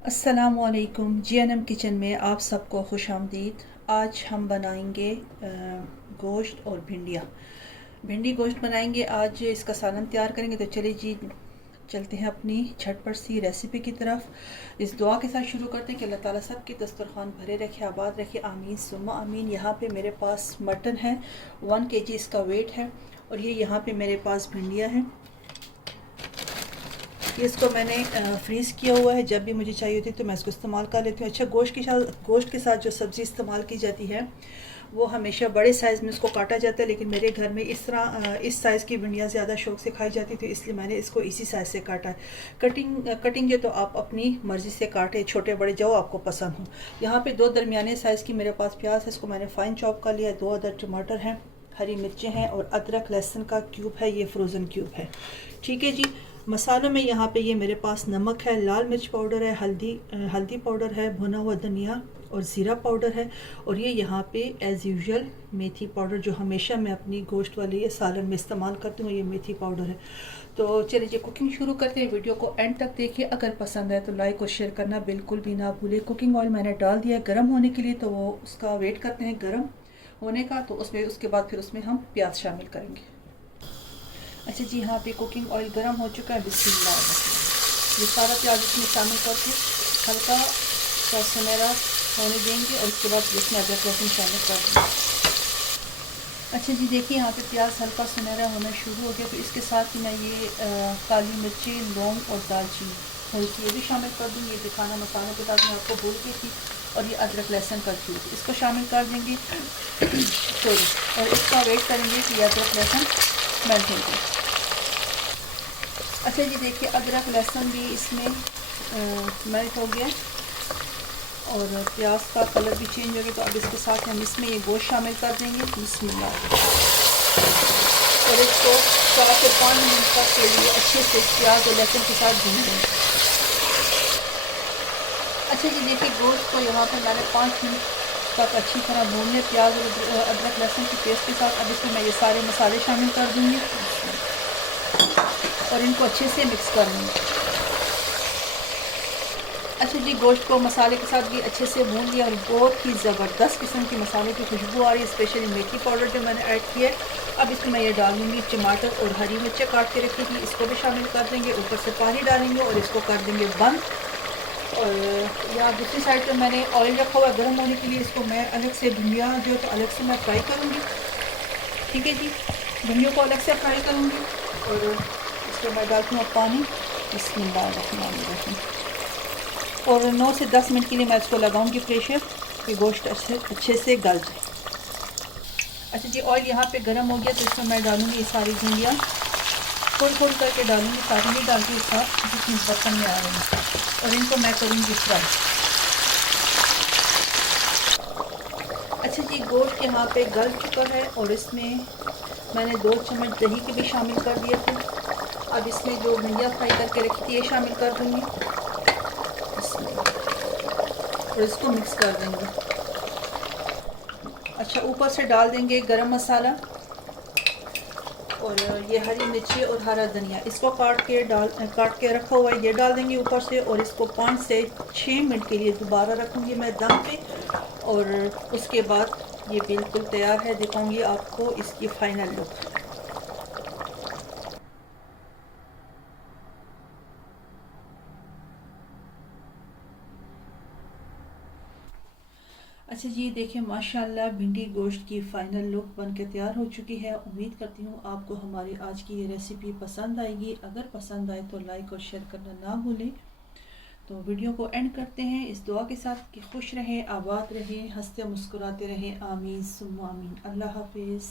अस्सलामुअलैकुम। GNM kitchen में आप सबको खुश आमदीद। आज हम बनाएंगे गोश्त और भिंडी गोश्त बनाएंगे। आज इसका सालन तैयार करेंगे। तो चलिए जी, चलते हैं अपनी झटपट सी रेसिपी की तरफ। इस दुआ के साथ शुरू करते हैं कि अल्लाह ताला सब की दस्तरखान भरे रखे, आबाद रखे, आमीन सुम्मा आमीन। यहाँ पे मेरे पास मटन है, 1 kg इसका वेट है। और ये यहाँ पे मेरे पास भिंडियाँ हैं। इसको मैंने फ्रीज़ किया हुआ है, जब भी मुझे चाहिए होती है तो मैं इसको इस्तेमाल कर लेती हूँ। अच्छा, गोश्त के साथ जो सब्ज़ी इस्तेमाल की जाती है वो हमेशा बड़े साइज़ में उसको काटा जाता है, लेकिन मेरे घर में इस तरह इस साइज़ की भिंडियाँ ज़्यादा शौक से खाई जाती थी, इसलिए मैंने इसको इसी साइज़ से काटा है। कटिंग है तो आप अपनी मर्ज़ी से काटें, छोटे बड़े जो आपको पसंद हो। यहाँ पे 2 दरमियाने साइज़ की मेरे पास प्याज है, इसको मैंने फ़ाइन चॉप कर लिया है। 2 अदर टमाटर हैं, हरी मिर्चें हैं और अदरक लहसुन का क्यूब है, ये फ्रोज़न क्यूब है। ठीक है जी। मसालों में यहाँ पे ये मेरे पास नमक है, लाल मिर्च पाउडर है, हल्दी पाउडर है, भुना हुआ धनिया और ज़ीरा पाउडर है। और ये यहाँ पे एज़ यूजुअल मेथी पाउडर, जो हमेशा मैं अपनी गोश्त वाले ये सालन में इस्तेमाल करती हूँ, ये मेथी पाउडर है। तो चलिए कुकिंग शुरू करते हैं। वीडियो को एंड तक देखिए। अगर पसंद है तो लाइक और शेयर करना बिल्कुल भी ना भूलें। कुकिंग ऑयल मैंने डाल दिया है गर्म होने के लिए, तो वो उसका वेट करते हैं गर्म होने का। तो उसके बाद फिर उसमें हम प्याज शामिल करेंगे। अच्छा जी, यहाँ पे कुकिंग ऑयल गर्म हो चुका है। बिस्मिल्लाह, ये सारा प्याज इसमें शामिल करके हल्का सा सुनहरा होने देंगे और उसके बाद इसमें अदरक लहसुन शामिल कर देंगे। अच्छा जी, देखिए यहाँ पे प्याज हल्का सुनहरा होना शुरू हो गया। तो इसके साथ ही मैं ये काली मिर्ची, लौंग और दालचीनी हल्की ये भी शामिल कर दूँगी। ये दिखाना मसालों के साथ मैं आपको भूल गई थी। और ये अदरक लहसुन का क्यूब इसको शामिल कर देंगे सॉरी। और इसका वेट करेंगे कि अदरक लहसुन मेल्ट हो जाए। अच्छा जी, देखिए अदरक लहसुन भी इसमें मेल्ट हो गया और प्याज का कलर भी चेंज हो गया। तो अब इसके साथ हम इसमें ये गोश्त शामिल कर देंगे। बिस्मिल्लाह। और इसको 4 से 5 मिनट तक के लिए अच्छे से प्याज और लहसुन के साथ भून देंगे। अच्छा जी, देखिए गोश्त को यहाँ पर मैंने 5 मिनट तक अच्छी तरह भूनने प्याज और अदरक लहसुन की पेस्ट के साथ। अब इसमें मैं ये सारे मसाले शामिल कर दूँगी और इनको अच्छे से मिक्स कर लूँगी। अच्छा जी, गोश्त को मसाले के साथ भी अच्छे से भून लिया और बहुत ही ज़बरदस्त किस्म की मसाले की खुशबू आ रही है, स्पेशली मेथी पाउडर जो मैंने ऐड किया है। अब इसमें मैं ये डाल दूँगी टमाटर और हरी मिर्चें काट के रखी थी, इसको भी शामिल कर देंगे। ऊपर से पानी डालेंगे और इसको कर देंगे बंद। और यहाँ दूसरी साइड पर मैंने ऑयल रखा हुआ है गर्म होने के लिए। इसको मैं अलग से भिंडियाँ जो तो अलग से मैं फ्राई करूँगी। ठीक है जी, भिंडियों को अलग से फ्राई करूँगी और इसको मैं डालती हूँ पानी। बिस्मिल्लाहिर्रहमानिर्रहीम। और 9 से 10 मिनट के लिए मैं इसको लगाऊंगी प्रेशर कि गोश्त अच्छे से गल जाए। अच्छा जी, ऑयल यहाँ पे गर्म हो गया तो इसमें मैं डालूंगी ये सारी भिंडियाँ थोड़ी करके डालूंगी, सारी नहीं डालती एक साथ जितनी बर्तन में आ रही है। और इनको मैं करूँगी फ्राई। अच्छा जी, गोश्त यहाँ पे गल चुका है और इसमें मैंने 2 चम्मच दही के भी शामिल कर दिए थे। अब इसमें जो भिंडियाँ फ्राई करके रखी थी ये शामिल कर दूँगी और इसको मिक्स कर देंगे। अच्छा, ऊपर से डाल देंगे गरम मसाला और ये हरी मिर्ची और हरा धनिया, इसको काट के रखा हुआ है, ये डाल देंगे ऊपर से। और इसको 5 से 6 मिनट के लिए दोबारा रखूँगी मैं दम पे। और उसके बाद ये बिल्कुल तैयार है, दिखाऊंगी आपको इसकी फाइनल लुक। अच्छा जी, देखिए माशाल्लाह भिंडी गोश्त की फ़ाइनल लुक बन के तैयार हो चुकी है। उम्मीद करती हूँ आपको हमारी आज की ये रेसिपी पसंद आएगी। अगर पसंद आए तो लाइक और शेयर करना ना भूलें। तो वीडियो को एंड करते हैं इस दुआ के साथ कि खुश रहें, आबाद रहें, हंसते मुस्कुराते रहें, आमीन सुम्मा आमीन। अल्लाह हाफिज़।